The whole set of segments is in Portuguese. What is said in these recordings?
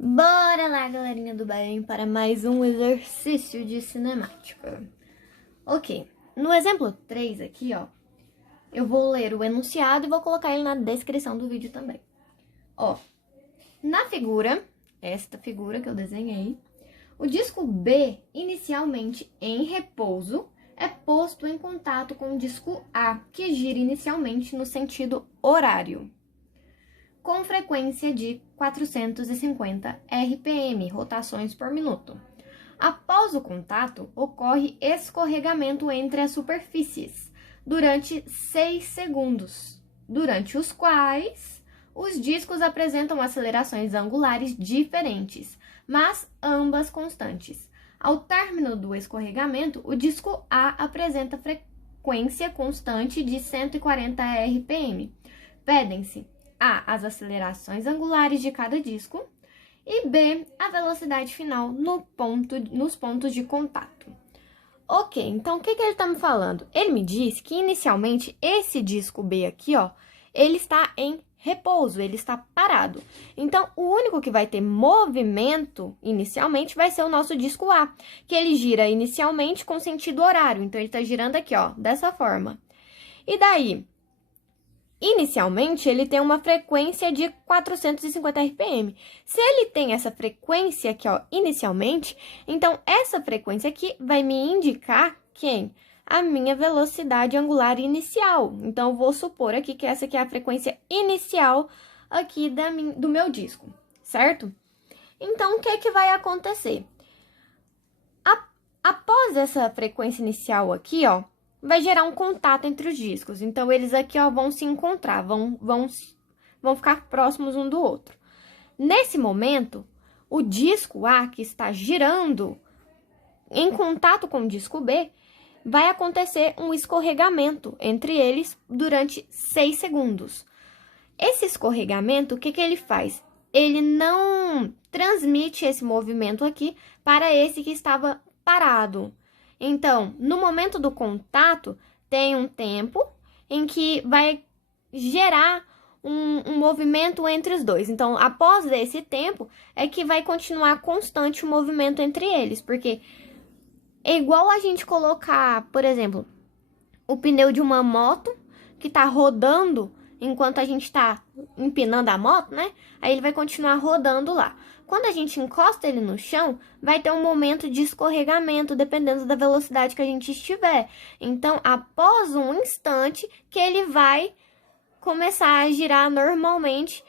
Bora lá, galerinha do bem, para mais um exercício de cinemática. Ok, no exemplo 3 aqui, ó, eu vou ler o enunciado e vou colocar ele na descrição do vídeo também. Ó, na figura, esta figura que eu desenhei, o disco B, inicialmente em repouso, é posto em contato com o disco A, que gira inicialmente no sentido horário, com frequência de 450 RPM, rotações por minuto. Após o contato, ocorre escorregamento entre as superfícies durante 6 segundos, durante os quais os discos apresentam acelerações angulares diferentes, mas ambas constantes. Ao término do escorregamento, o disco A apresenta frequência constante de 140 RPM. Pedem-se A, as acelerações angulares de cada disco, e B, a velocidade final nos pontos de contato. Ok, então o que ele está me falando? Ele me diz que inicialmente esse disco B aqui, ó, ele está em repouso, ele está parado. Então, o único que vai ter movimento inicialmente vai ser o nosso disco A, que ele gira inicialmente com sentido horário. Então, ele está girando aqui, ó, dessa forma. E daí? Inicialmente, ele tem uma frequência de 450 RPM. Se ele tem essa frequência aqui, ó, inicialmente, então essa frequência aqui vai me indicar quem? A minha velocidade angular inicial. Então, eu vou supor aqui que essa aqui é a frequência inicial aqui do meu disco, certo? Então, o que vai acontecer? Após essa frequência inicial aqui, ó, vai gerar um contato entre os discos. Então, eles aqui, ó, vão se encontrar, vão ficar próximos um do outro. Nesse momento, o disco A, que está girando em contato com o disco B, vai acontecer um escorregamento entre eles durante 6 segundos. Esse escorregamento, o que ele faz? Ele não transmite esse movimento aqui para esse que estava parado. Então, no momento do contato, tem um tempo em que vai gerar um movimento entre os dois. Então, após esse tempo, é que vai continuar constante o movimento entre eles, porque é igual a gente colocar, por exemplo, o pneu de uma moto que está rodando enquanto a gente está empinando a moto, né? Aí ele vai continuar rodando lá. Quando a gente encosta ele no chão, vai ter um momento de escorregamento, dependendo da velocidade que a gente estiver. Então, após um instante, que ele vai começar a girar normalmente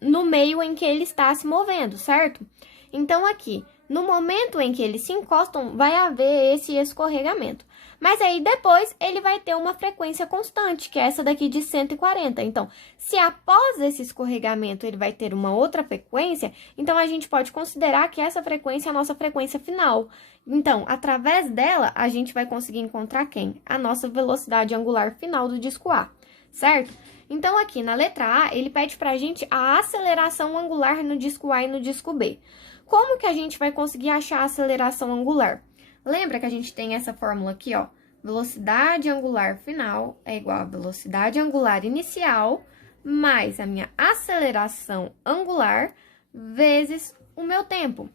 no meio em que ele está se movendo, certo? Então, aqui, no momento em que eles se encostam, vai haver esse escorregamento. Mas aí, depois, ele vai ter uma frequência constante, que é essa daqui de 140. Então, se após esse escorregamento ele vai ter uma outra frequência, então a gente pode considerar que essa frequência é a nossa frequência final. Então, através dela, a gente vai conseguir encontrar quem? A nossa velocidade angular final do disco A, certo? Então, aqui na letra A, ele pede pra gente a aceleração angular no disco A e no disco B. Como que a gente vai conseguir achar a aceleração angular? Lembra que a gente tem essa fórmula aqui, ó? Velocidade angular final é igual a velocidade angular inicial mais a minha aceleração angular vezes o meu tempo.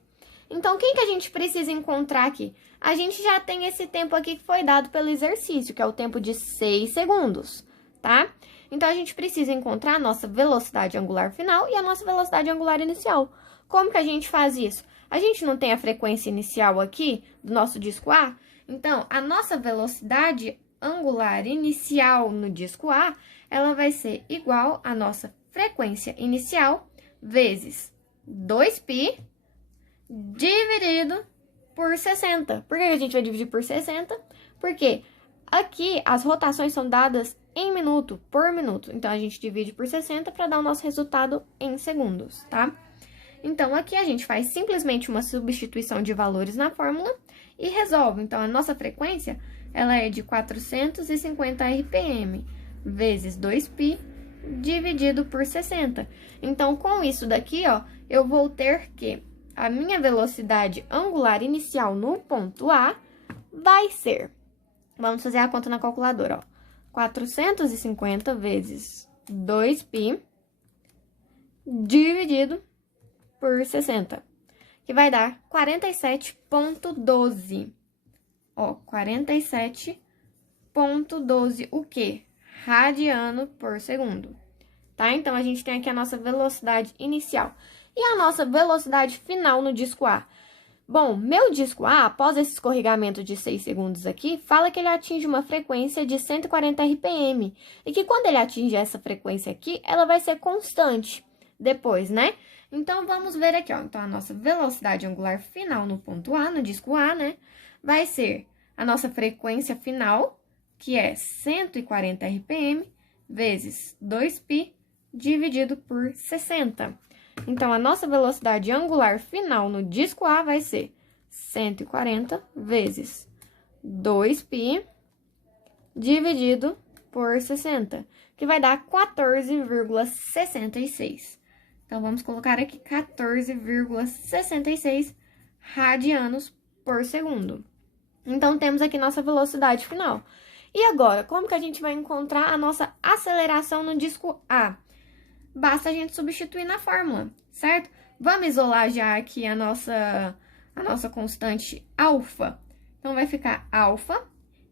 Então, quem que a gente precisa encontrar aqui? A gente já tem esse tempo aqui que foi dado pelo exercício, que é o tempo de 6 segundos, tá? Então, a gente precisa encontrar a nossa velocidade angular final e a nossa velocidade angular inicial. Como que a gente faz isso? A gente não tem a frequência inicial aqui do nosso disco A? Então, a nossa velocidade angular inicial no disco A, ela vai ser igual à nossa frequência inicial vezes 2π dividido por 60. Por que a gente vai dividir por 60? Porque aqui as rotações são dadas em minuto, por minuto. Então, a gente divide por 60 para dar o nosso resultado em segundos, tá? Então, aqui a gente faz simplesmente uma substituição de valores na fórmula e resolve. Então, a nossa frequência, ela é de 450 RPM vezes 2π dividido por 60. Então, com isso daqui, ó, eu vou ter que a minha velocidade angular inicial no ponto A vai ser, vamos fazer a conta na calculadora, ó, 450 vezes 2π dividido por 60, que vai dar 47,12. Ó, 47,12 o quê? Radiano por segundo, tá? Então, a gente tem aqui a nossa velocidade inicial. E a nossa velocidade final no disco A? Bom, meu disco A, após esse escorregamento de 6 segundos aqui, fala que ele atinge uma frequência de 140 RPM. E que quando ele atinge essa frequência aqui, ela vai ser constante depois, né? Então, vamos ver aqui, ó. Então, a nossa velocidade angular final no ponto A, no disco A, né? Vai ser a nossa frequência final, que é 140 RPM, vezes 2π, dividido por 60. Então, a nossa velocidade angular final no disco A vai ser 140 vezes 2π dividido por 60, que vai dar 14,66. Então, vamos colocar aqui 14,66 radianos por segundo. Então, temos aqui nossa velocidade final. E agora, como que a gente vai encontrar a nossa aceleração no disco A? Basta a gente substituir na fórmula, certo? Vamos isolar já aqui a nossa constante alfa. Então, vai ficar alfa.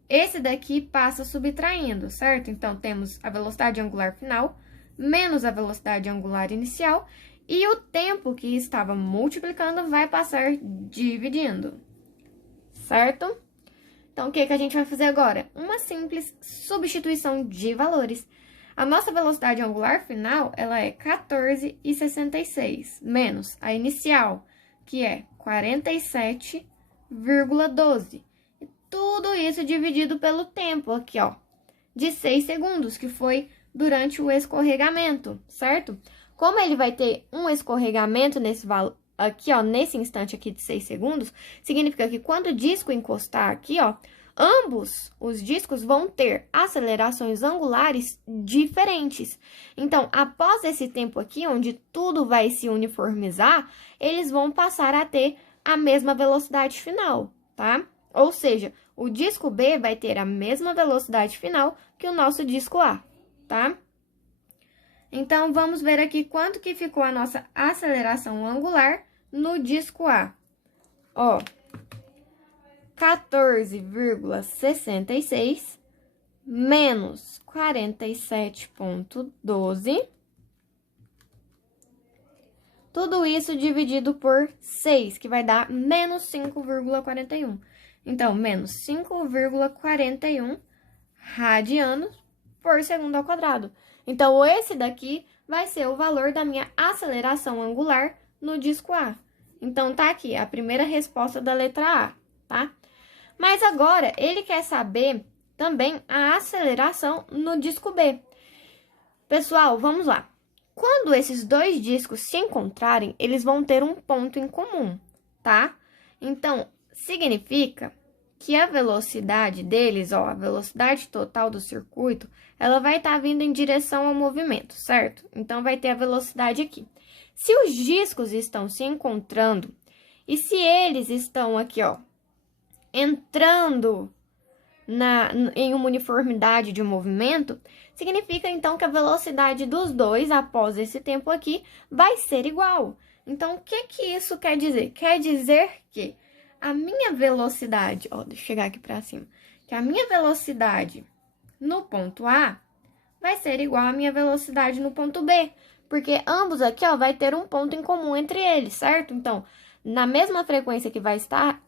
Esse daqui passa subtraindo, certo? Então, temos a velocidade angular final menos a velocidade angular inicial. E o tempo que estava multiplicando vai passar dividindo, certo? Então, o que a gente vai fazer agora? Uma simples substituição de valores. A nossa velocidade angular final, ela é 14,66, menos a inicial, que é 47,12. E tudo isso dividido pelo tempo aqui, ó, de 6 segundos, que foi durante o escorregamento, certo? Como ele vai ter um escorregamento nesse valor aqui, ó, nesse instante aqui de 6 segundos, significa que quando o disco encostar aqui, ó, ambos os discos vão ter acelerações angulares diferentes. Então, após esse tempo aqui, onde tudo vai se uniformizar, eles vão passar a ter a mesma velocidade final, tá? Ou seja, o disco B vai ter a mesma velocidade final que o nosso disco A, tá? Então, vamos ver aqui quanto que ficou a nossa aceleração angular no disco A. Ó, 14,66 menos 47,12. Tudo isso dividido por 6, que vai dar menos 5,41. Então, menos 5,41 radianos por segundo ao quadrado. Então, esse daqui vai ser o valor da minha aceleração angular no disco A. Então, tá aqui a primeira resposta da letra A, tá? Mas agora, ele quer saber também a aceleração no disco B. Pessoal, vamos lá. Quando esses dois discos se encontrarem, eles vão ter um ponto em comum, tá? Então, significa que a velocidade deles, ó, a velocidade total do circuito, ela vai estar vindo em direção ao movimento, certo? Então, vai ter a velocidade aqui. Se os discos estão se encontrando e se eles estão aqui, ó, entrando em uma uniformidade de movimento, significa, então, que a velocidade dos dois, após esse tempo aqui, vai ser igual. Então, o que isso quer dizer? Quer dizer que a minha velocidade, ó, deixa eu chegar aqui para cima, que a minha velocidade no ponto A vai ser igual à minha velocidade no ponto B, porque ambos aqui, ó, vai ter um ponto em comum entre eles, certo? Então, na mesma frequência que vai estar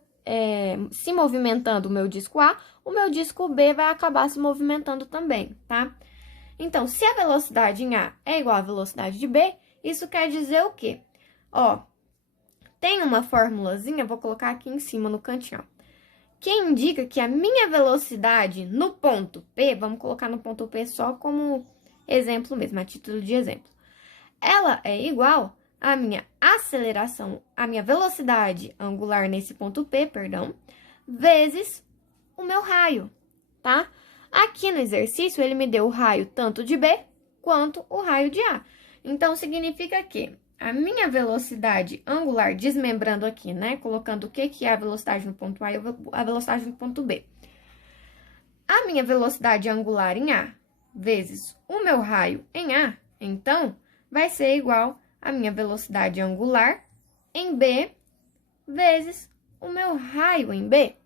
se movimentando o meu disco A, o meu disco B vai acabar se movimentando também, tá? Então, se a velocidade em A é igual à velocidade de B, isso quer dizer o quê? Ó, tem uma formulazinha, vou colocar aqui em cima no cantinho, ó, que indica que a minha velocidade no ponto P, vamos colocar no ponto P só como exemplo mesmo, a título de exemplo, ela é igual à minha aceleração, a minha velocidade angular nesse ponto P, perdão, vezes o meu raio, tá? Aqui no exercício, ele me deu o raio tanto de B quanto o raio de A. Então, significa que a minha velocidade angular, desmembrando aqui, né? Colocando o que é a velocidade no ponto A e a velocidade no ponto B. A minha velocidade angular em A vezes o meu raio em A, então, vai ser igual à minha velocidade angular em B vezes o meu raio em B,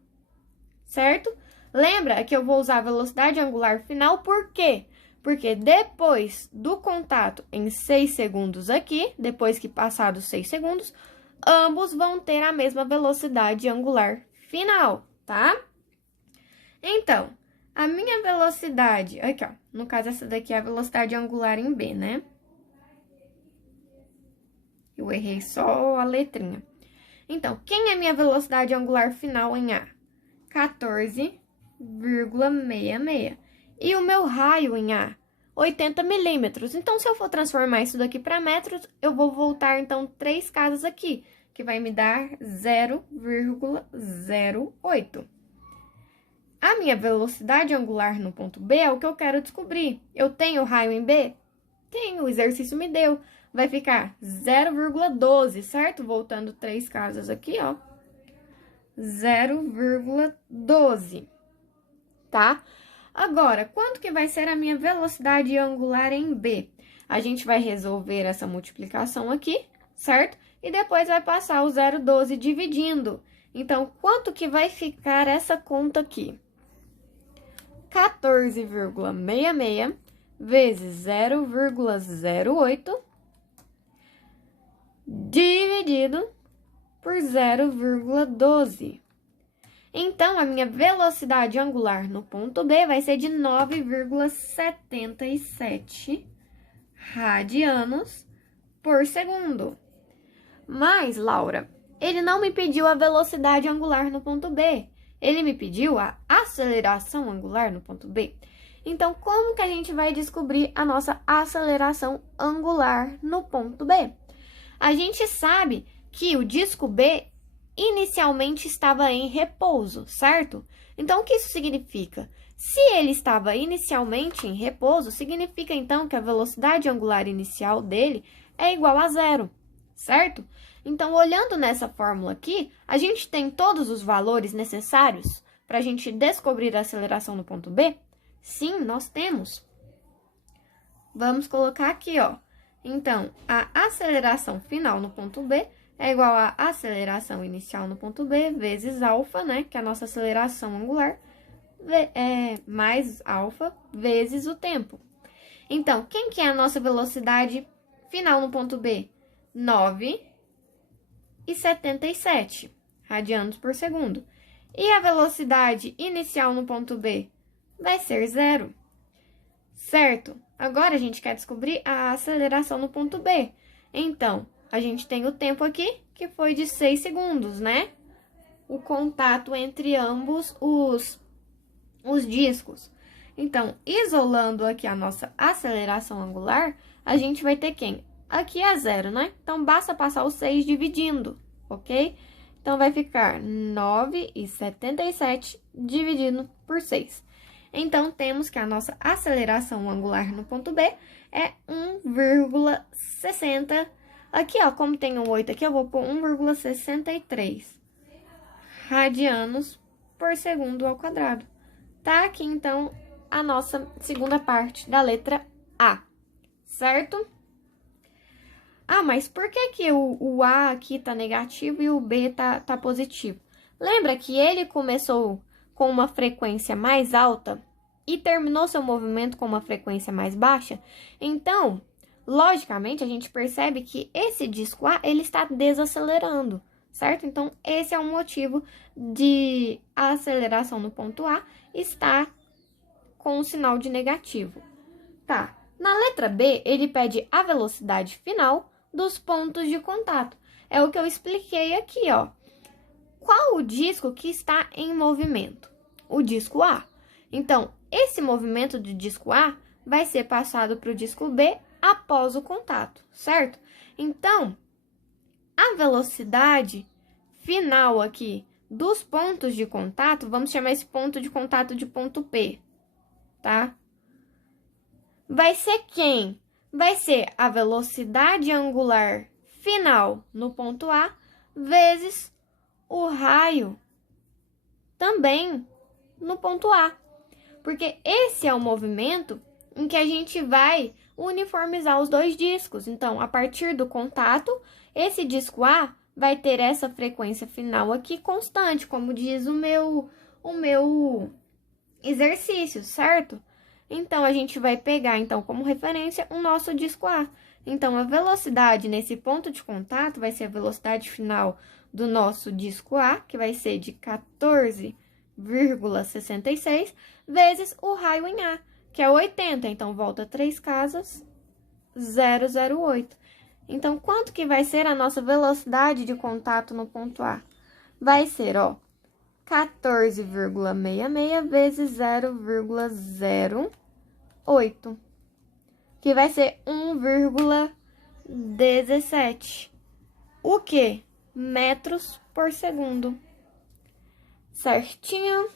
certo? Lembra que eu vou usar a velocidade angular final, por quê? Porque depois do contato em 6 segundos aqui, depois que passados 6 segundos, ambos vão ter a mesma velocidade angular final, tá? Então, a minha velocidade, aqui ó, no caso essa daqui é a velocidade angular em B, né? Eu errei só a letrinha. Então, quem é minha velocidade angular final em A? 14,66. E o meu raio em A? 80 milímetros. Então, se eu for transformar isso daqui para metros, eu vou voltar, então, 3 casas aqui, que vai me dar 0,08. A minha velocidade angular no ponto B é o que eu quero descobrir. Eu tenho raio em B? Tenho, o exercício me deu. Vai ficar 0,12, certo? Voltando 3 casas aqui, ó. 0,12, tá? Agora, quanto que vai ser a minha velocidade angular em B? A gente vai resolver essa multiplicação aqui, certo? E depois vai passar o 0,12 dividindo. Então, quanto que vai ficar essa conta aqui? 14,66 vezes 0,08 dividido por 0,12. Então, a minha velocidade angular no ponto B vai ser de 9,77 radianos por segundo. Mas, Laura, ele não me pediu a velocidade angular no ponto B. Ele me pediu a aceleração angular no ponto B. Então, como que a gente vai descobrir a nossa aceleração angular no ponto B? A gente sabe que o disco B inicialmente estava em repouso, certo? Então, o que isso significa? Se ele estava inicialmente em repouso, significa então que a velocidade angular inicial dele é igual a zero, certo? Então, olhando nessa fórmula aqui, a gente tem todos os valores necessários para a gente descobrir a aceleração no ponto B? Sim, nós temos. Vamos colocar aqui, ó. Então, a aceleração final no ponto B é igual à aceleração inicial no ponto B vezes alfa, né? Que é a nossa aceleração angular, mais alfa vezes o tempo. Então, quem que é a nossa velocidade final no ponto B? 9,77 radianos por segundo. E a velocidade inicial no ponto B vai ser zero, certo? Agora, a gente quer descobrir a aceleração no ponto B. Então, a gente tem o tempo aqui, que foi de 6 segundos, né? O contato entre ambos os discos. Então, isolando aqui a nossa aceleração angular, a gente vai ter quem? Aqui é zero, né? Então, basta passar o 6 dividindo, ok? Então, vai ficar 9,77 dividido por 6. Então, temos que a nossa aceleração angular no ponto B é 1,60. Aqui, ó, como tem um 8 aqui, eu vou pôr 1,63 radianos por segundo ao quadrado. Tá aqui, então, a nossa segunda parte da letra A, certo? Ah, mas por que que o A aqui tá negativo e o B tá positivo? Lembra que ele começou com uma frequência mais alta e terminou seu movimento com uma frequência mais baixa? Então, logicamente, a gente percebe que esse disco A, ele está desacelerando, certo? Então, esse é um motivo de a aceleração no ponto A estar com o sinal de negativo. Tá, na letra B, ele pede a velocidade final dos pontos de contato. É o que eu expliquei aqui, ó. Qual o disco que está em movimento? O disco A. Então, esse movimento do disco A vai ser passado para o disco B após o contato, certo? Então, a velocidade final aqui dos pontos de contato, vamos chamar esse ponto de contato de ponto P, tá? Vai ser quem? Vai ser a velocidade angular final no ponto A vezes o raio também no ponto A. Porque esse é o movimento em que a gente vai uniformizar os dois discos. Então, a partir do contato, esse disco A vai ter essa frequência final aqui constante, como diz o meu exercício, certo? Então, a gente vai pegar, então, como referência o nosso disco A. Então, a velocidade nesse ponto de contato vai ser a velocidade final do nosso disco A, que vai ser de 14,66, vezes o raio em A, que é 80. Então, volta 3 casas, 008. Então, quanto que vai ser a nossa velocidade de contato no ponto A? Vai ser, ó, 14,66 vezes 0,08, que vai ser 1,17. O quê? Metros por segundo. Certinho?